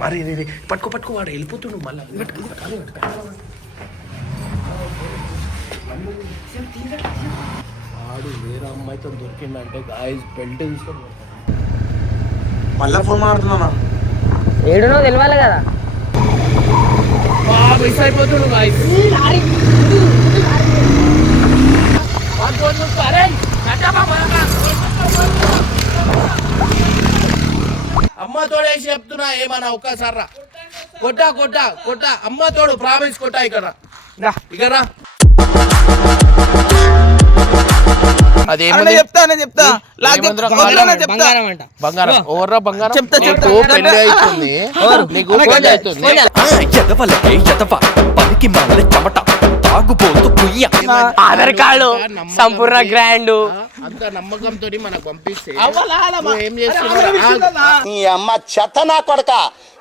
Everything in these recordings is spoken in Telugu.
వేసాం అరే రే రే పట్టుకో పట్టుకో వాడు వెళ్ళిపోతుండు మళ్ళీ. వాడు వేరే అమ్మాయితో దొరికిందంటే గాయస్ బెల్ట్ మళ్ళా ఫోన్ మాడుతున్నా ఏడునో తెలియాలి కదా. మిస్ అయిపోతుండు గాయస్ అమ్మ తోడేసి చెప్తున్నా ఏమన్నా ఒక్కసారి రా. కొట్టా కొట్టా కొట్టా. అమ్మ తోడు ప్రామిస్ కొట్టా ఇక్కడ. ఇక్కడ అదేమని చెప్తా నేను చెప్తా. బంగారం అంట. బంగారం. ఓవర్రా బంగారం? చెప్తా, చెప్తా. పెళ్ళి అవుతుంది. నీకు పెళ్ళి అవుతుంది. ఎదవలకే ఎదవ. పనికి మాల చెమట. తాగుబోతు కుయ్య ఆధార్ కార్డు సంపూర్ణ గ్రాండ్. అంత నమ్మకంతో మనకు పంపిస్తే ఏం చేస్తున్నావు? మీ అమ్మ చెత్త నా కొడక.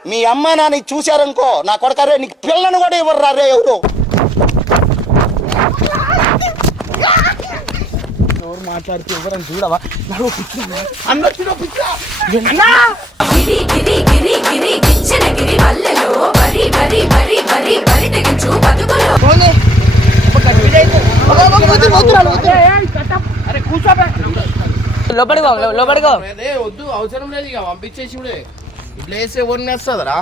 మీ అమ్మ నాని చూశారనుకో నా కొడక రే నీకు పిల్లను కూడా ఇవ్వరు రే ఎవరు? ఎవరు మాట్లాడితే ఎవరని చూడవా? గిరి గిరి గిరి గిరి గిచ్చిన గిరి వల్లెలో బరి బరి బరి బరి బరి తెగించు బతుకులో. లోపలికి పో, లో- లోపలికి పో. అదే వద్దు అవసరం లేదు ఇక పంపించేసి ఇప్పుడే. ఇట్లా వేస్తే ఎవరిని వేస్తుందిరా?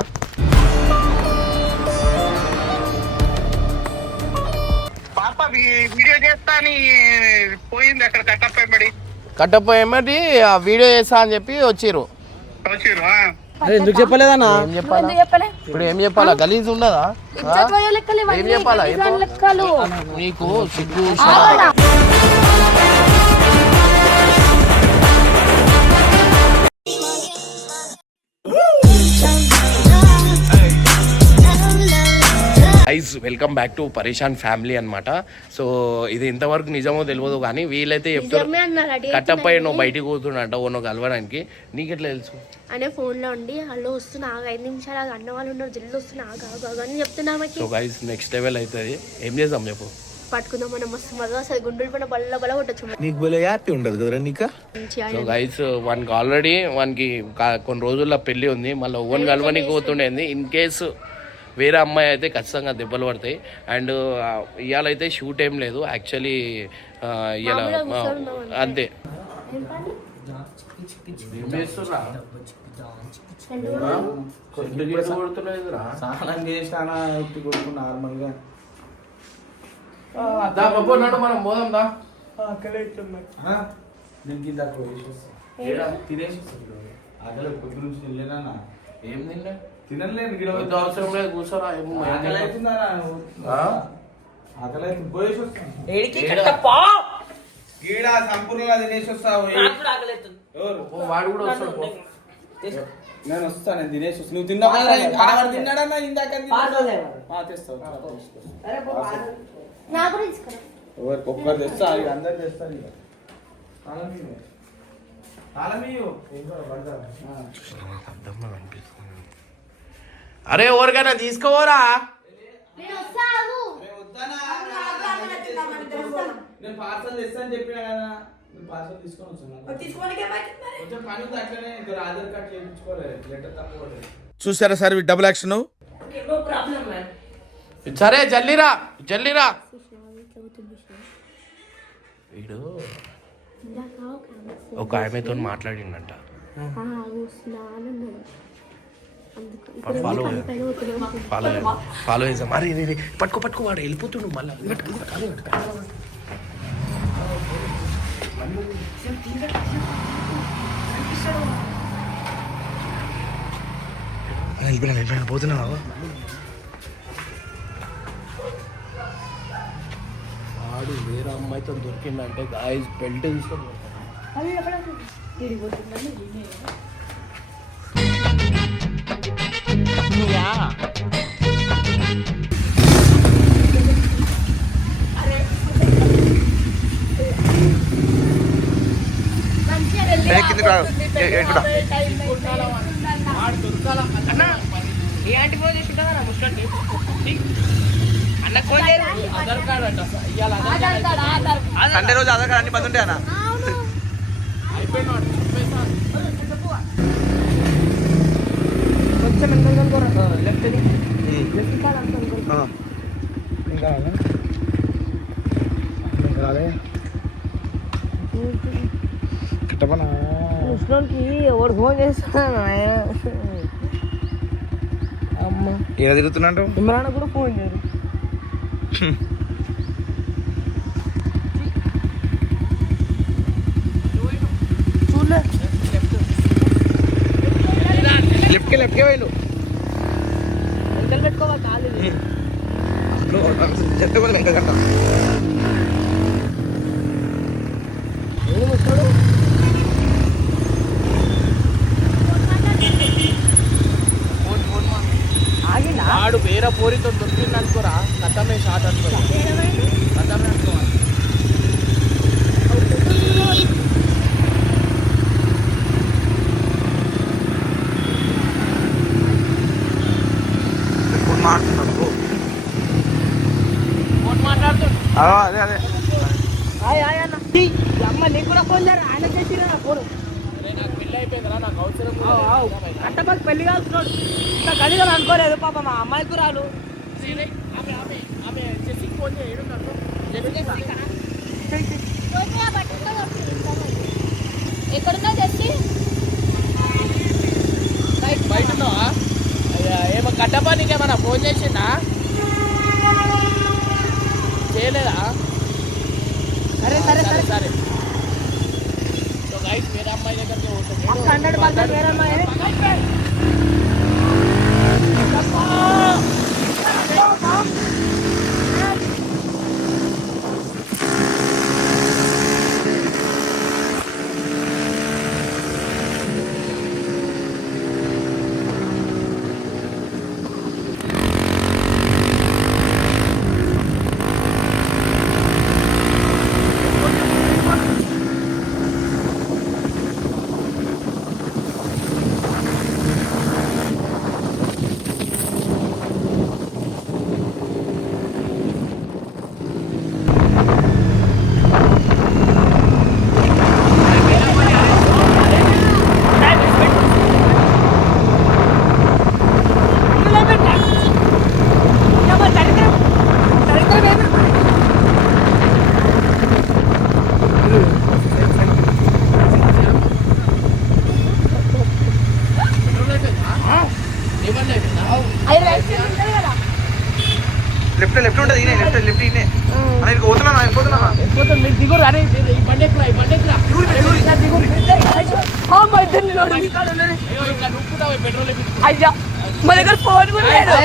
పాప వీడియో చేస్తా అని పోయింది అక్కడ కట్టప్పబడి కట్టపోయేమటి ఆ వీడియో చేస్తా అని చెప్పి వచ్చిర్రు. వచ్చిర్రు? ఎందుకు చెప్పలేదన్నా? ఏం చెప్పాలా? ఇప్పుడు ఏం చెప్పాలా? గలీజ్ ఉండదా? ఏం చెప్పాలా? చెప్పు. నీకు సిగ్గు ice welcome back to Pareshan family అన్నమాట. సో ఇది ఇంతవరకు నిజమో తెలియదు కానీ వీళ్ళైతే చెప్తారు కట్టపై నువ్వు బయటికి పోతుండంట ఓ నువ్వు కలవడానికి. నీకెట్లా తెలుసు? అనే ఫోన్లో ఉండి హలో వస్తున్నా ఆగు, ఐదు నిమిషాలు ఆగు, అన్న వాళ్ళు ఉన్నారు జల్లు వస్తున్నా ఆగు, ఆగు, అని చెప్తున్నా సో గైస్ నెక్స్ట్ లెవెల్ అవుతుంది. ఏం చేద్దాం చెప్పు? పట్టుకుందాం మనం మస్తు మజా గుండెలు పైన బల్ల బల్ల కొట్టచ్చు. నీకు భలే హ్యాపీ ఉండదు కదరా నీకు? సో గైస్ వానికి ఆల్రెడీ వానికి కా- కొన్ని రోజుల్లో పెళ్ళి ఉంది. మళ్ళీ ఓన్ కలవనికి పోతుండేది. ఇన్ కేసు వేరే అమ్మాయి అయితే ఖచ్చితంగా దెబ్బలు పడతాయి అండ్ ఇవాళ అయితే షూట్ ఏం లేదు యాక్చువల్లీ ఇలా అంతే స్నానం చేసానా మనం పోదాం దా. తినేసి. ఆకలి పొద్దు నుంచి తినలేనా ఏం తిన్నా తినలేను గిడ అవసరం లేదు కూర్చోరా. గీడ సంపూర్ణంగా తినేసి వస్తావు వాడు కూడా వస్తాడు. నేను వస్తాను నేను తినేసి వస్తాను నువ్వు తిన్నావు తిన్నాడన్నా ఇందాక తెస్తావు ఒక్కరు తెస్తా ఇక అందరు తెస్తారు. అర్థంలో కనిపిస్తుంది. అరే ఎవరికైనా తీసుకోవరా? నేను వద్దానా? నేను పార్సల్ తెస్తాను చెప్పినా కదా. నేను పార్సల్ తీసుకొని వచ్చాను కొంచెం పని ఉంది అట్లనే. ఇద్దరు ఆధార్ కార్డ్ చేయించుకోలేదు. లెటర్ తక్కువ పడ్డది. చూసారా సార్ డబుల్ యాక్షన్ సరే జల్లిరా జల్లిరా. వీడు ఒక ఆమెతో మాట్లాడిండంట ఫాలో చేసాం అరే రే రే పట్టుకో పట్టుకో వాడు వెళ్ళిపోతుండు మళ్ళీ. వెళ్ళిపోయినా వెళ్ళిపోయినా పోతున్నావా? వాడు వేరే అమ్మాయితో దొరికిందంటే గాయస్ బెల్ట్ తీసుకొని సండే రోజు ఆధార్ కార్డ్ అన్ని బంద్ ఉంటాయి అన్న? అయిపోయినాడు లెఫ్ట్ లెఫ్ట్ ముసలోనికి ఎవరు ఫోన్ చేస్తాను అమ్మ. ఏడ తిరుగుతున్నట్టు ఇమ్రాన్ కూడా ఫోన్ చేయరు చూడలే. లెఫ్ట్కే లెఫ్ట్కే పోయిండు వెనకాల పెట్టుకోవాలి కాదు చెత్త కూడా వెనక కట్ట వాడు వేరే పోరితో దొరికింది అనుకోరా కథమే షాట్ అనుకోరా. కథమే అనుకోవాలి అదే అదే అమ్మ నీకు కూడా ఫోన్ చేయరు ఆయన చేసిరా నా ఫోన్ నాకు పెళ్ళి అయిపోయిందిరా నాకు అవసరం కూడా లేదు. అంటే మాకు పెళ్ళి కాల్చున్నాడు ఇంకా కలిగా అనుకోలేదు పాప మా అమ్మాయికి రాలు ఆమె ఆమె ఆమె జెస్సీకి ఫోన్ చేయి ఏడున్నారు జెస్సీ ఎక్కడున్నా జస్ట్ బయట ఉన్నావా ఏమో కట్టపా నీకేమన్నా ఫోన్ చేసిందా చేయలేదా? సరే సరే సరే. సరే. సరే సో గైస్ వేరే అమ్మాయి దగ్గరికి పోతుంది అక్క హండ్రెడ్ పర్సెంట్ వేరే అమ్మాయి ఇవ్వండి అయిపోయిందా లెఫ్ట్ లెఫ్ట్ ఉంటుంది ఈయన లెఫ్ట్ లెఫ్ట్ ఈయనే అన్న ఇక పోతున్నా వెళ్ళిపోతున్నా వెళ్ళిపోతుంది మీరు దిగురు అరే మీరు ఈ బండి ఎక్కురా ఈ బండి ఎక్కురా అయ్యో ఇంకా నువ్వు కూడా పెట్రోల్ వేపించు. అయ్యా మా దగ్గర ఫోన్ కూడా లేదు నా ఫోన్ Guys, వాళ్ళ బండ పెట్రోల్ వేపించు. అరే వాడు ఎడబడి right, right, right, right, right, right, right, right. నా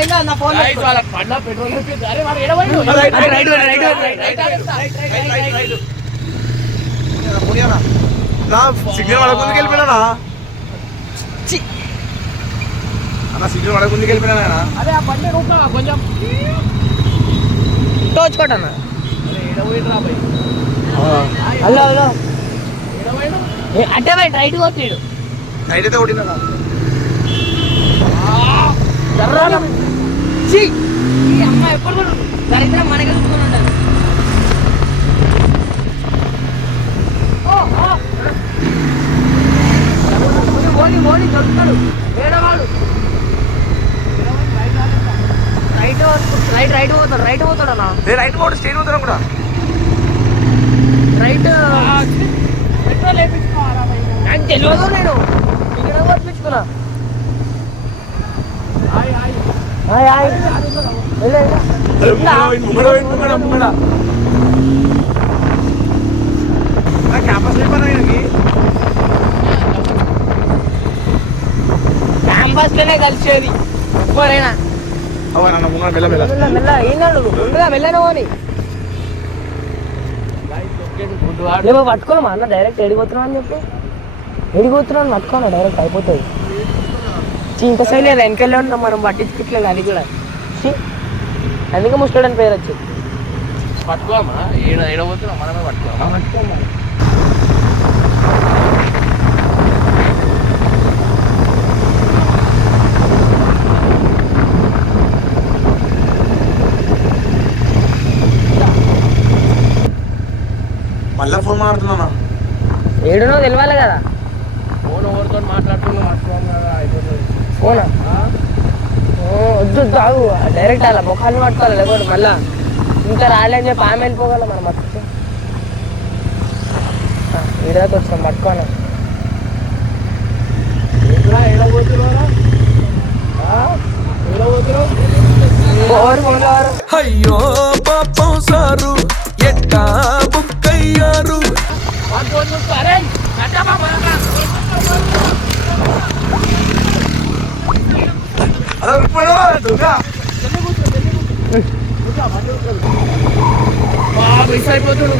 సిగ్నల్ పడక ముందుకు వెళ్ళిపోయినా అన్న సిగ్నల్ పడక ముందుకు వెళ్ళిపోయినా అరే ఆ బండి రూపా కొంచెం తోచుకోటన్నా హలో హలో ఎడబోయిన అంటే పోయి రైట్ కొట్టాడు నైట్ అయితే కొట్టినా ఈ అమ్మ ఎప్పుడు కూడా దరిద్రం మనకి ఉండాలి. ఓ, ఓ. ఓని ఓని దొరుకుతాడు. వేడవాడు రైట్ రైట్ రైట్ పోతాడు రైట్ పోతాడు అన్న. నేను రైట్ పోటీ స్టేట్ పోతున్నా కూడా రైట్. పెట్రోల్ వేపించుకోవాలా తెలియదు నేను? ఇక్కడ పంపించుకున్నా హాయ్ హాయ్ లోనే కలిసేది. మెల్ల మెల్ల. మెల్ల మెల్ల. ఈనాడు ముందుగా మెల్లనే పోని. రేపు పట్టుకోమా అన్న డైరెక్ట్ ఎడిపోతున్నావు అని చెప్పి. ఎడిపోతున్నాను పట్టుకోను డైరెక్ట్ అయిపోతుంది ఇంత సైడ్ లేదు వెనకెళ్ళి ఉంటాం మనం పట్టించుకోవట్లేదు అది కూడా ఛీ, అందుకే ముస్టాడని పేరు వచ్చింది పట్టుకోమా ఏడ ఏడబోతున్నా మనమే పట్టుకోమా పట్టుకోమా మళ్ళా ఫోన్ మాట్లాడుతున్నా ఏడునో తెలియాలి కదా. ఫోన్ ఎవరితో మాట్లాడుతున్నా పట్టుకోము కదా ఆ? వద్దు ఆగు డైరెక్ట్ అలా ముఖాన్ని పట్టుకోవాలి లేకపోతే మళ్ళా ఇంకా రాలేని చెప్పి ఆమె వెళ్ళిపోగల మనం పట్టుకో ఈడదాకా వచ్చాం పట్టుకోను? అయ్యో పాపం సారు ఎట్టా బుక్కయ్యారు? మిస్ అయిపోతుండు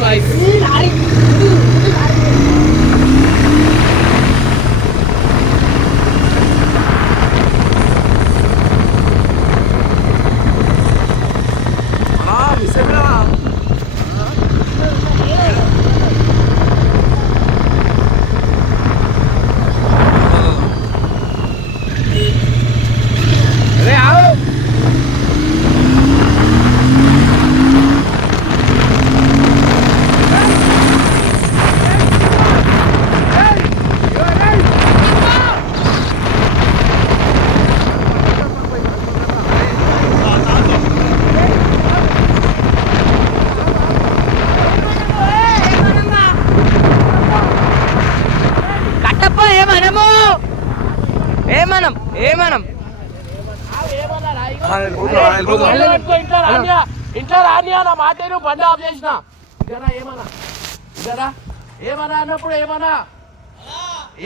પૈસા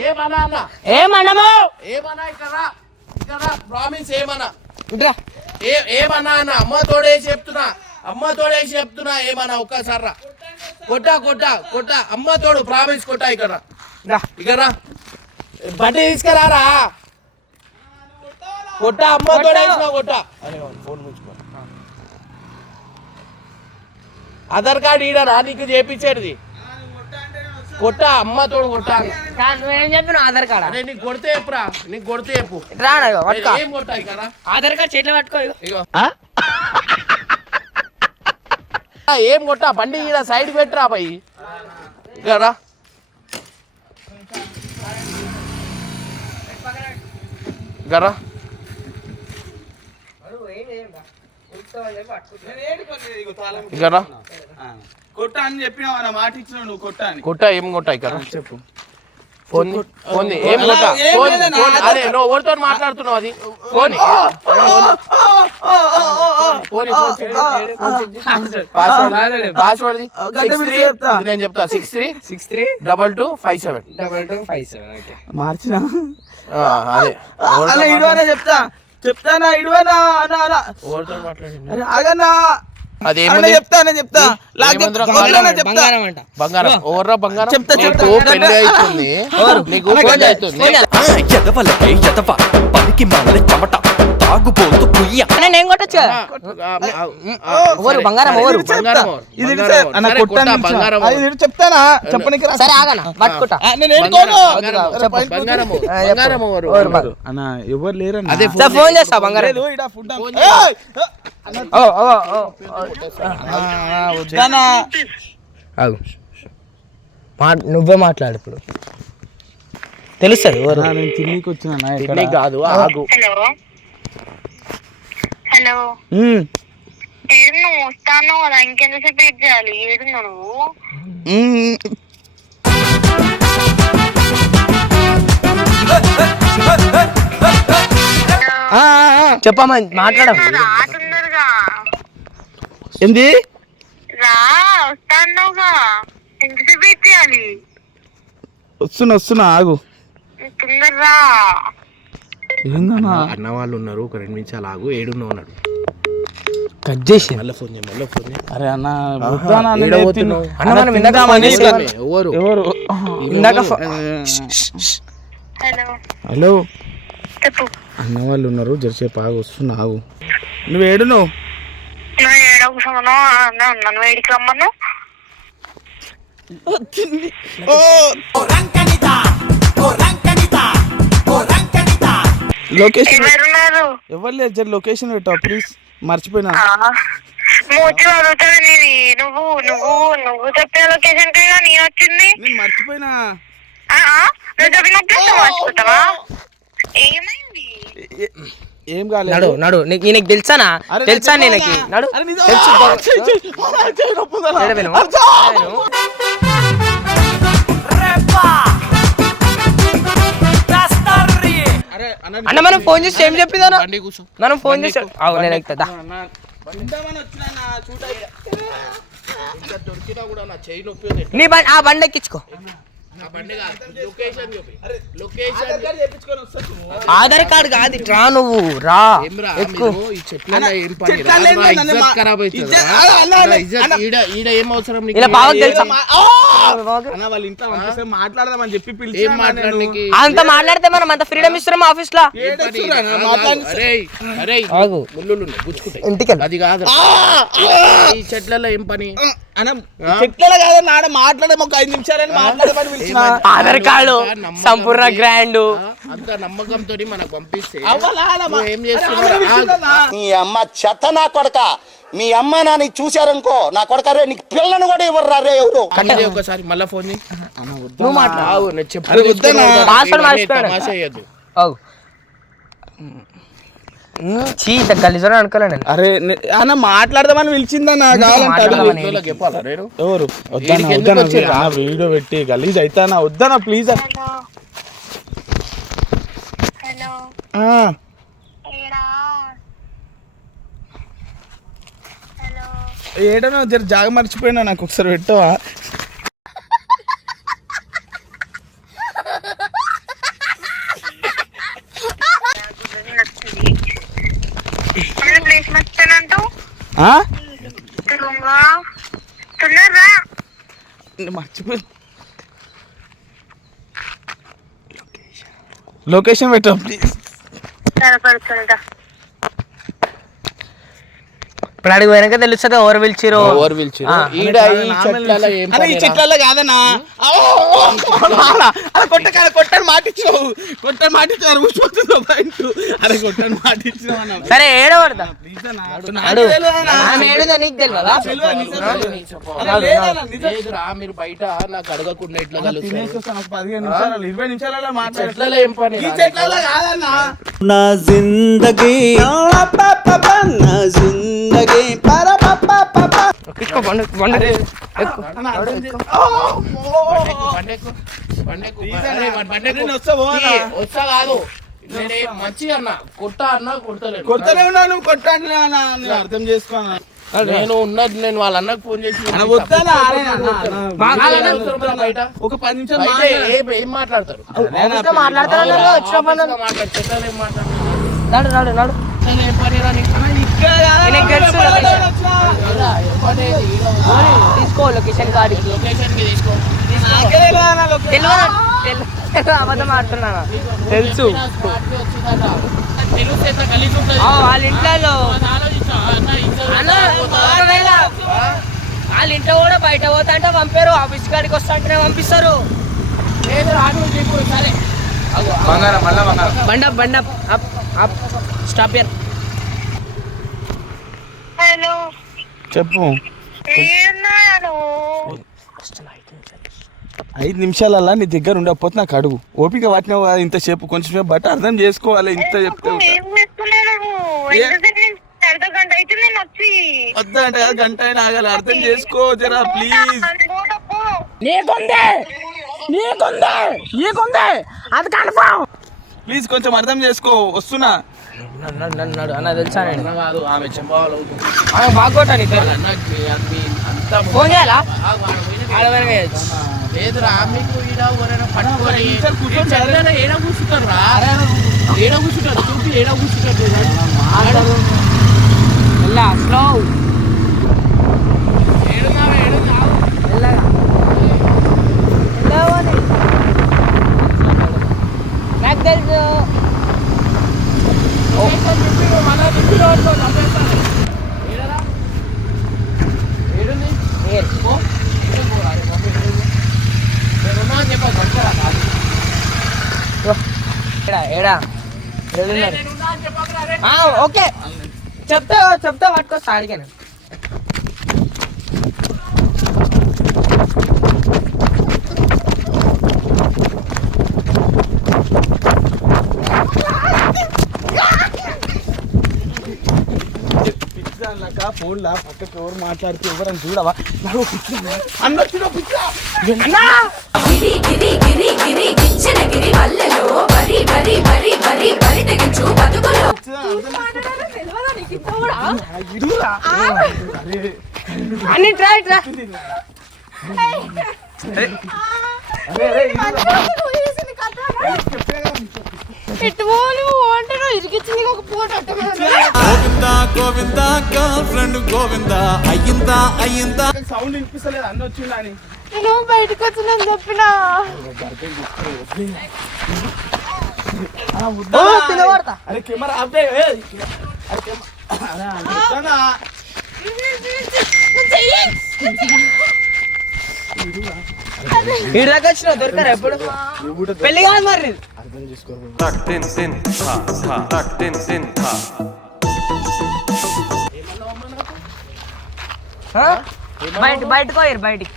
ఏమన్నా అన్న? ఏమనము ఏమన్నా ఇక్కడ? ఇక్కడ ప్రామిస్ ఏమన్నా? ఇట్రా. ఏ ఏమన్నా అన్న? అమ్మ తోడేసి చెప్తున్నా. అమ్మ తోడేసి చెప్తున్నా. ఏమన్నా ఒక్కసారి రా. కొట్టా కొట్టా కొట్టా. అమ్మ తోడు ప్రామిస్ కొట్టా ఇక్కడ. రా. ఇక్కడ బండి తీసుకురారా? కొట్టా అమ్మ తోడేసిన కొట్టా. ఫోన్ ముంచుకో ఆధార్ కార్డు ఈడనా నీకు చేపించేది. కొట్టా అమ్మ తోడు కొట్టా. రా, నువ్వేం చెప్పిన ఆధార్ కార్డ్? అరే నీకు కొడితే చెప్పురా? నీకు కొడితే చెప్పు. రా నా, పట్టుకో. ఏం కొట్టా ఇక్కడ? ఆధార్ కార్డ్ చేతిలో పట్టుకో ఇగో. ఇగో. ఆ, ఏం కొట్టా? బండి ఈడ సైడ్ పెట్టరా పోయి. ఇకరా ఇకరా ఇకరా కొట్ట అని చెప్పినావు నా మాట ఇచ్చినావు నువ్వు కొట్ట అని. కొట్టా ఏం కొట్టా ఇక్కడ చెప్పు. ఫోన్ ఫోన్ ఏం అలా కొట్టా? ఫోన్ ఫోన్ అరే నువ్వు ఎవరితో మాట్లాడుతున్నావు అది? ఫోన్ ఫోన్ పాస్వర్డ్ పాస్వర్డ్ నేను చెప్తా. Six three six three double two five seven double two five seven okay మార్చినా? అదే. అలా ఇడువనా చెప్తా. చెప్తానా ఇడువనా? అన్నా అన్నా. ఎవరితో అదేముంది? అన్న చెప్తా బంగారం ఓవర్రా బంగారం? చెప్తా, చెప్తా. పెళ్ళి అవుతుంది. నీకు పెళ్ళి అవుతుంది. ఎదవలకే ఎదవ. పనికి మాల చెమట. తాగుబోతు కుయ్య. అన్న నేను కొట్టచ్చు? ఆ, ఆ, ఆ, ఆ, ఎవరు? సరే. బంగారం ఎవరు? ఇది? అన్న కొట్టాను. బంగారం చెప్తానా? చెప్పనికి రా. సరే ఆగనా? పట్టుకుంటా ఆ, నేను ఏడుకోను బంగారం, అరే, పైన బంగారం ఎవరు? అన్న లేరన్న? అదే సార్ ఫోన్ చేస్తా బంగారం. లేదు ఇడ ఫుడ్ ఆగు. మా నువ్వే మాట్లాడు ఇప్పుడు. తెలుస్తుంది ఎవరు? నేను తిన్నికి వచ్చిన కాదు ఆగు. హలో? ఏడు నువ్వు వస్తాను కదా ఇంకెంతసేపు వెయిట్ చేయాలి? ఏడు నువ్వు. చెప్పమ్మా మాట్లాడ ఏంది? వస్తున్నా వస్తున్నా ఆగు. ఏందన్నా? అన్న వాళ్ళు ఉన్నారు ఒక రెండు నిమిషాలు ఆగు ఏడున్నావు అన్నాడు. కట్ చేసి. మళ్ళీ ఫోన్ చేయి మళ్ళీ ఫోన్ చేయి. అరే అన్న అన్న, మనం ఇందాక ఎవరు? ఎవరు? ఇందాక హలో. హలో. అన్న వాళ్ళు ఉన్నారు జరసేపు ఆగు వస్తున్నా ఆగు. నువ్వు ఏడు నువ్వు లొకేషన్ ఎవరు లేదు లొకేషన్ పెట్టావు ప్లీజ్ మర్చిపోయినా. నువ్వు నువ్వు నువ్వు చెప్పిన లొకేషన్ వచ్చింది. నేను మర్చిపోయినా. నువ్వు మర్చిపోతావా? ఏం కాలేదు. నడు నడు నీకు తెలుసానా? తెలుసా నాకు నేనకి? నడు. తెలుసు. అన్న మనం ఫోన్ చేసి ఏం కూర్చో. మనం ఫోన్ చేసి అవు నేను ఎక్కుతా నీ బండి ఆ బండి ఎక్కించుకో. ఆధార్ కార్డు కాదు రా నువ్వు రా. ఇలా తెలుసా? మాట్లాడదామని చెప్పి అంత మాట్లాడితే మనం అంత ఫ్రీడమ్ ఇస్తున్నాం ఆఫీస్లో ఇంటికి అది కాదు ఈ చెట్లలో ఏం పని? ఆధార్ కార్డు సంపూర్ణ గ్రాండ్. అంత నమ్మకంతో మనకు పంపిస్తే అవ్వాలా అలా మా- అమ్మ చెత్త నా కొడక. మీ అమ్మ నాని చూశారనుకో నా కొడక రే నీకు పిల్లని కూడా ఇవ్వరు రే ఎవరు? కట్టది ఒకసారి మళ్ళా ఫోన్ చేయి. నువ్వు మాట్లాడు. చెప్పు. చీ ఇంత గలీజుగా అనుకోలే నేను అరే నే- అన్న మాట్లాడదామని పిలిచిందన్న కావాలంటే అడుగు. మాట్లాడదామని. ఇంట్లోకి చెప్పాలా నేను? ఎవరు? వద్దన్న వీడికి ఎందుకు వద్దన్న వచ్చిర్రా? అన్న వీడియో పెట్టి గలీజ్ అయితానా? వద్దన్న ప్లీజ్ హలో. హలో. ఏడా? హలో. ఏడనో జర జాగ మర్చిపోయినా నాకు ఒకసారి పెట్టవా ప్లేస్ మర్చిపోయినంటూ ఆ? తుంగా తొందరరా మర్చిపోయి లొకేషన్ పెట్టవు ప్లీజ్ ఇప్పుడు అడిగి పోయినాక తెలుస్తుంది ఎవరు పిలిచిరో ఎవరు పిలిచిరు? ఈడ ఈ చెట్లలో ఏం అరే ఈ? చెట్లలో కాదన్నా. అరే కొట్ట కాడ కొట్టని మాటిచ్చావు. కొట్టని మాటిచ్చారు కూర్చోతుందో బయట అరే కొట్టని సరే నిజం. లేదురా మీరు బయట నాకు అడగకుండా ఇట్లా కలుస్తారు. నా జిందగీ. నా జిందగీ. పర ఎక్కువ అర్థం బండి బండి కాదు. అన్న కొట్ట అన్న అన్న చేసుకోను నేను ఉన్నది నేను వాళ్ళ అన్నకు ఫోన్ చేసి ఒక పది నిమిషాలు. ఏం మాట్లాడతారు? మాట్లాడతారు తీసుకో లొకేషన్ కాడికి అబద్ధం ఆడుతున్నా తెలుసు. వాళ్ళ ఇంట్లో వాళ్ళ ఇంట్లో కూడా బయట పోతా అంటే పంపారు ఆఫీస్ కాడికి వస్తా అంటేనే పంపిస్తారు. చెప్పు, సరే. బండ బండ అప్ అప్ స్టాప్ ఇయర్. చెప్పు. ఏన్నాను ఐదు నిమిషాలల్లా నీ దగ్గర ఉండకపోతే నాకు అడుగు. ఓపిక పట్టినావు కదా ఇంతసేపు కొంచెం సేపు బట్ అర్థం చేసుకోవాలి ఇంత చెప్తే వద్దా అంటే గంట అయినా ఆగాలి అర్థం చేసుకో జరా ప్లీజ్. నీకుందే! నీకుందే! నీకుందే! అది కన్ఫర్మ్ ప్లీజ్ కొంచెం అర్థం చేసుకో వస్తున్నా. నన్ను అన్న తెలుసా నేను ఆమె చెంపవాళ్ళు ఆమె బాగోటా నీ ఫోన్ చేయాలా ఆడవరకు చేయొచ్చు లేదురా మీకు ఈడ ఎవరైనా పట్టుకొని ఏడ కూర్చుంటారు రా ఏడ కూర్చుంటారు చూపి ఏడ కూర్చుంటారు స్లో ఏడున్నావా ఏడున్నావు వెళ్ళగా వెళ్ళవని నాకు తెలుసు మళ్ళా తిప్పి రోడ్లో చంపేస్తాను ఏడరా ఏడుంది Here. పో. ఇటు పో, అరే మమ్మీ ఏడుంది? నేనున్నా అని చెప్పాలి చంపరా కాదు. ఏడా ఏడా ఏడున్నారు? నేనున్నా అని చెప్పకురా, రే. ఆ, ఓకే చెప్తా చెప్తా పట్టుకొస్తా అడిగాను అన్నాక ఫోన్ లా పక్కకి ఎవరు మాట్లాడితే ఎవరని చూడవా నాకు పిచ్చి అన్న వచ్చిన పిచ్చా గిరి గిరి గిరి గిరి గిచ్చిన గిరి వల్లలో బరి బరి బరి బరి అన్ని try try Govinda Govinda girlfriend Govinda అయ్యిందా అయ్యిందా సౌండ్ వినిపిస్తలేదు అన్న వచ్చిండు అని నేను బయటకు వచ్చిందని చెప్పిన. అరే కెమెరా దాకా వచ్చిన దొరకరా ఎప్పుడు? పెళ్ళి కాదు మరి? బయట బయటకు పోయారు బయటికి?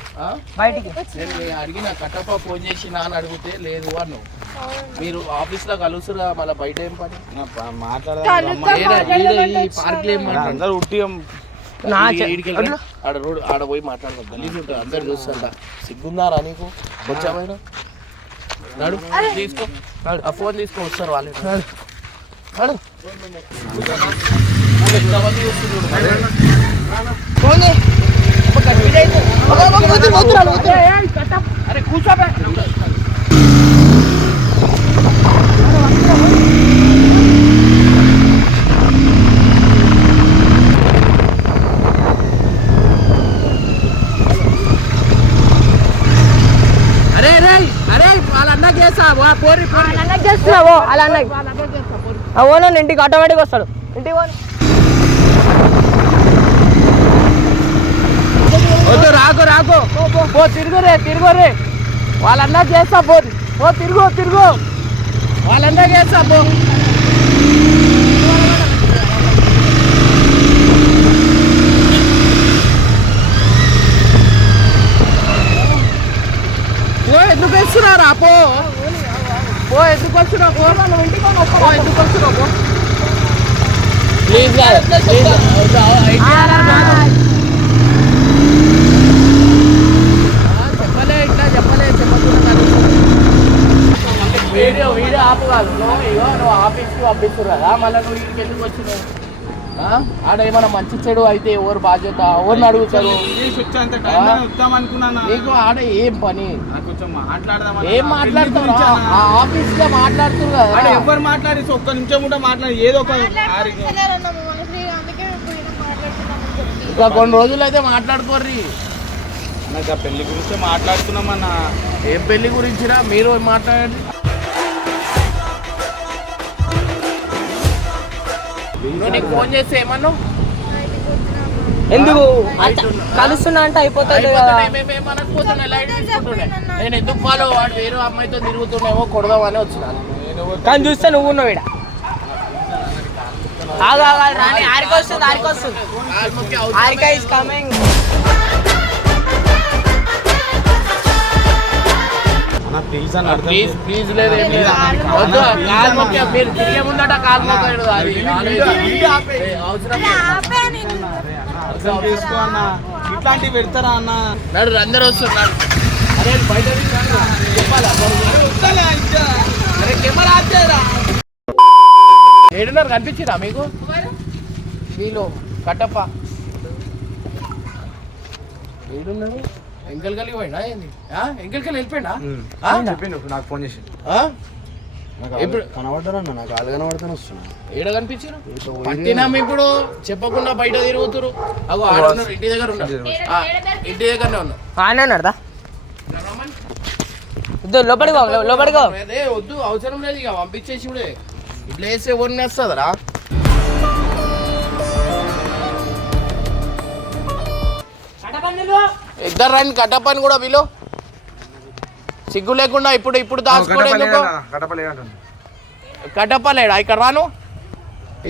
బయటికి. నేను అడిగిన కట్టప్ప ఫోన్ చేసి నాన్న అడిగితే లేదు అన్నావు. మీరు ఆఫీస్లో కలుసురా మళ్ళీ బయట ఏం పని? మాట్లాడదాం పార్క్లో ఏం మాట్లాడు అందరూ ఉట్టిగా నా ఈ- ఈడికి వెళ్ళి ఆడ రోడ్ ఆడ పోయి మాట్లాడదాం గలీజ్ ఉంటుంది అందరు చూస్తారా? సిగ్గుందారా నీకు? కొంచెమైనా నడు తీసుకో. ఆ ఫోన్ తీసుకొని వస్తారు వాళ్ళు. నడు. ఎంతమంది చూస్తున్నారు ఫోన్ చేయి. ఒక కట్ అయితే. ఒక- ఒక- ఒక- వద్దు, వద్దు, వద్దు, వద్దు. అరే కూర్చోబే పోరి చేస్తున్నావు అలా అన్నకి అవును ఇంటికి ఆటోమేటిక్ వస్తాడు. ఇంటికి పోను. వద్దు రాకు రాకు. పో తిరుగురే తిరుగురే వాళ్ళన్నా చేస్తా పో. పో తిరుగు తిరుగు. వాళ్ళన్నా చేస్తా పో. పో ఎందుకు వేస్తున్నారా పో. పో ఎందుకు వస్తున్నావు పో. పో ఎందుకు వస్తున్నావు పో. ప్లీజ్ చెప్పలే ఇట్లా చెప్పలే చెప్పకుండా వీడియో వీడియో ఆపు కాదు. నువ్వు ఇగో నువ్వు ఆఫీస్కి పంపిస్తారు కదా మళ్ళీ నువ్వు ఇంటికి ఎందుకు వచ్చినావు? ఆ? ఆడ ఏమైనా మంచి చెడు అయితే ఎవరు బాధ్యత? ఎవరిని అడుగుతారు? నీకు ఆడ ఏం పని? ఏం మాట్లాడుతారు ఆ ఆఫీస్లో మాట్లాడుతున్నారు ఆడ కదా. ఎవరు మాట్లాడి ఒక్క నిమిషం కూడా మాట్లాడి ఏదో ఒక ఇంకా కొన్ని రోజులు అయితే మాట్లాడుకోర్రి. నాకు ఆ పెళ్ళి గురించి మాట్లాడుతున్నామన్న. ఏం పెళ్ళి గురించిరా? మీరు మాట్లాడండి. నువ్వు నీకు ఫోన్ చేస్తే ఏమన్నావు? ఎందుకు? కలుస్తున్నా అంటే అయిపోతుంది. నేను ఎందుకు ఫాలో వాడు వేరే అమ్మాయితో తిరుగుతుండేమో కొడదామని వచ్చినాను కానీ చూస్తే నువ్వు ఉన్నావు ఇక్కడ ఆగు, రాని ఆరికి వస్తుంది ఆరికి వస్తుంది ఆల్మోకి అవసరం ఆరిక ఇస్ కమింగ్ ప్లీజ్ అన్న అర్థం ప్లీజ్ ప్లీజ్ లేదు ఏం లేదు వద్దు కాలు మొక్క మీరు తిరిగే ముందట కాలు మొక్కడు అది కాలేదు. ఏ, అవసరం లేదు. అర్థం చేసుకో అన్న. ఇట్లాంటివి పెడతారా అన్న? నడు అందరు వస్తున్నారు. అరే బయట కెమెరా ఏడున్నర కనిపించిందా మీకు? వీళ్ళు కట్టప్ప. ఏడున్నారు ఎంకల్కల్లి పోయినా ఏంది? ఆ? ఎంకల్కల్లి వెళ్ళిపోయినా? చెప్పిండు నాకు ఫోన్ చేసి. ఆ? ఇప్పుడు కనబడ్డానన్న నాకు ఆలు కనబడుతూనే వస్తున్నా. ఏడ కనిపించారు పట్టినాము ఇప్పుడు. చెప్పకుండా బయట తిరుగుతురు అగో ఆడున్నారు ఇంటి దగ్గర ఉన్నారు ఇంటి దగ్గరనే ఉన్నారు ఆనే ఉన్నాడు ఇద్దరు లోపలికి పో, లో- లోపలికి పో. అదే వద్దు అవసరం లేదు ఇక పంపించేసి ఇప్పుడే. ఇట్లా వేస్తే ఎవరిని వస్తుందిరా? ఇద్దరు రండి కట్టప్పని కూడా వీళ్ళు సిగ్గు లేకుండా ఇప్పుడు ఇప్పుడు దాచుకోవడం ఎందుకు? ఇక్కడ రాను.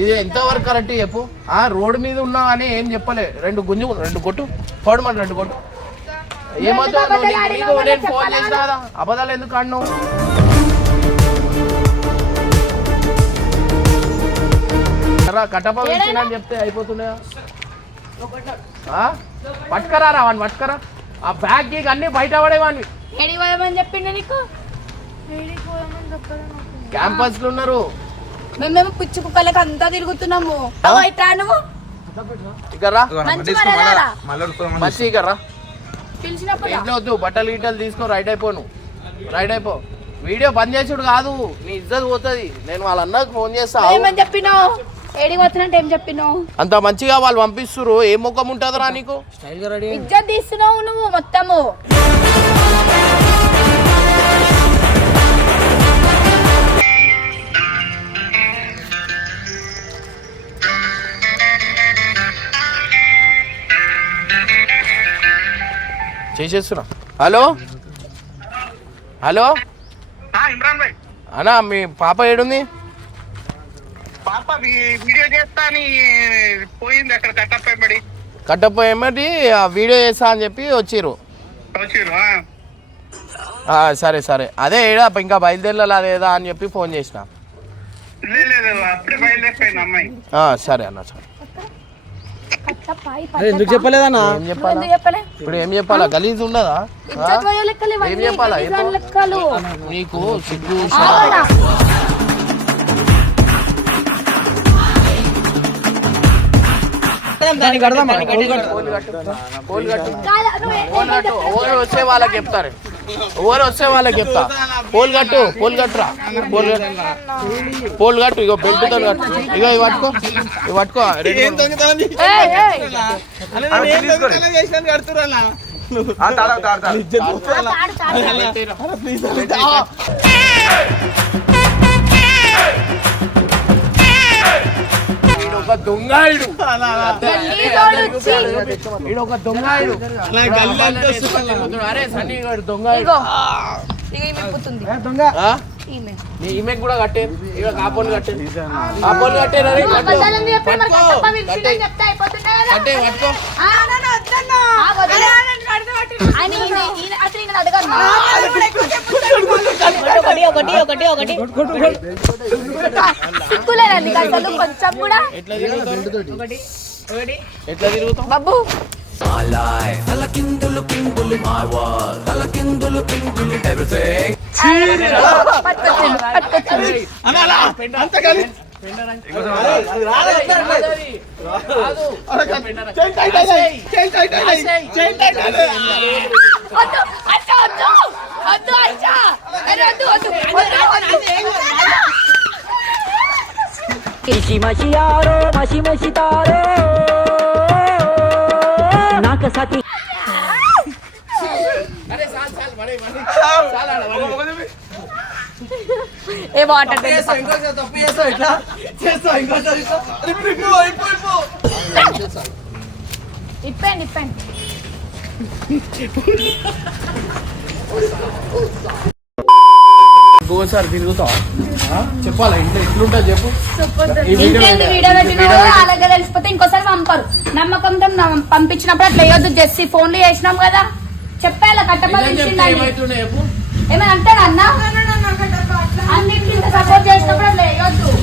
ఇది ఎంతవరకు కరెక్ట్ చెప్పు? ఆ రోడ్డు మీద ఉన్నా అని ఏం చెప్పలే. రెండు గుంజు రెండు కొట్టు. పోడు మన రెండు కొట్టు. ఏమవుతావు ఫోన్ చేసినా అబద్ధాలు ఎందుకు ఆడినావు? రా కట్టప్ప అని చెప్తే అయిపోతుండే ఆ? పట్టుకరా రా వాడిని పట్టుకరా. ఆ బ్యాగ్ గీగ్ అన్ని బయట పడేవాడిని ఏడికి పోదామని చెప్పిండు నీకు? క్యాంపస్లో ఉన్నారు. మేమేమో పిచ్చి కుక్కలకి అంతా తిరుగుతున్నాము. ఇట్రా నువ్వు? మంచి పిలిచినప్పుడు ఇంట్లో వద్దు బట్టలు గిట్టలు తీసుకో రైట్ అయిపోను రైట్ అయిపో. వీడియో బంద్ చేసుడు కాదు నీ ఇజ్జత్ పోతుంది. నేను వాళ్ళ అన్నకు ఫోన్ చేస్తా ఏమని చెప్పినావు? ఏడికి ఏం చెప్పినావు? అంత మంచిగా వాళ్ళు పంపిస్తురు ఏ ముఖం ఉంటుందిరా నీకు? ఇజ్జత్ తీస్తున్నావు నువ్వు మొత్తము. చేసేస్తున్నా. హలో? హలో? ఇమ్రాన్ భాయ్. అన్నా మీ పాప ఏడుంది? పాప వీడియో చేస్తా అని పోయింది అక్కడ కట్టప్పబడి కట్టపోయేమటి ఆ వీడియో చేస్తా అని చెప్పి వచ్చిర్రు. సరే సరే. అదే ఏడా ఇంకా బయలుదేరలేదా అని చెప్పి ఫోన్ చేసిన. లేదు అప్పుడే బయలుదేరిపోయింది అమ్మాయి. ఆ, సరే అన్న సరే. ఎందుకు చెప్పలేదన్నా ఏం చెప్పాలా? ఎందుకు చెప్పలే? ఇప్పుడు ఏం చెప్పాలా? గలీజ్ ఉండదా? ఏం చెప్పాలా? నీకు సిగ్గు ఓవర్ వచ్చే వాళ్ళకి చెప్తారు. ఓవర్ వచ్చే వాళ్ళకి చెప్తా. పోలు కట్టు పోలు కట్టురా. పోలు కట్టు. పోలు కట్టు ఇగో బెల్ట్తో కట్టు. ఇగో ఇవి పట్టుకో. ఇవి పట్టుకో. కడుతురా దొంగాయుడు. ఈడు ఒక దొంగాయుడు. అరే ఈమె ఈమెకు కూడా కట్టే. ఇక కాపోలు కట్టే. కాపోలు కట్టే పట్టుకో, కట్టే. ఒకటి ఒకటి ఒకటి కొంచెం కూడా ఎట్లా తిరుగుతావు? బాబు. పట్టుకొచ్చిండు, పట్టుకొచ్చిండు. వద్దు, అచ్చా, వద్దు. వద్దు, అచ్చా. అరే, వద్దు, వద్దు, వద్దు, వద్దు. మసి మసియారో మసి మసితారో సతి ఏ వాటర్ ఇప్పండి ఇప్పండి ఇంకోసారి తిరుగుతావా ఆ? చెప్పాలా ఇంట్లో ఎట్లుంటా చెప్పు ఈ వీడియో ఇంకేంది వీడియో పెట్టిన అలాగే తెలిసిపోతే ఇంకోసారి పంపరు నమ్మకంతో నమ్మ- పంపించినప్పుడు అట్లా వేయొద్దు జెస్సీ ఫోన్లు చేసినాం కదా చెప్పాలా చెప్పు ఏమైనా అంటారా అన్న అన్నింటికి సపోర్ట్ చేసినప్పుడు అట్లా వేయొద్దు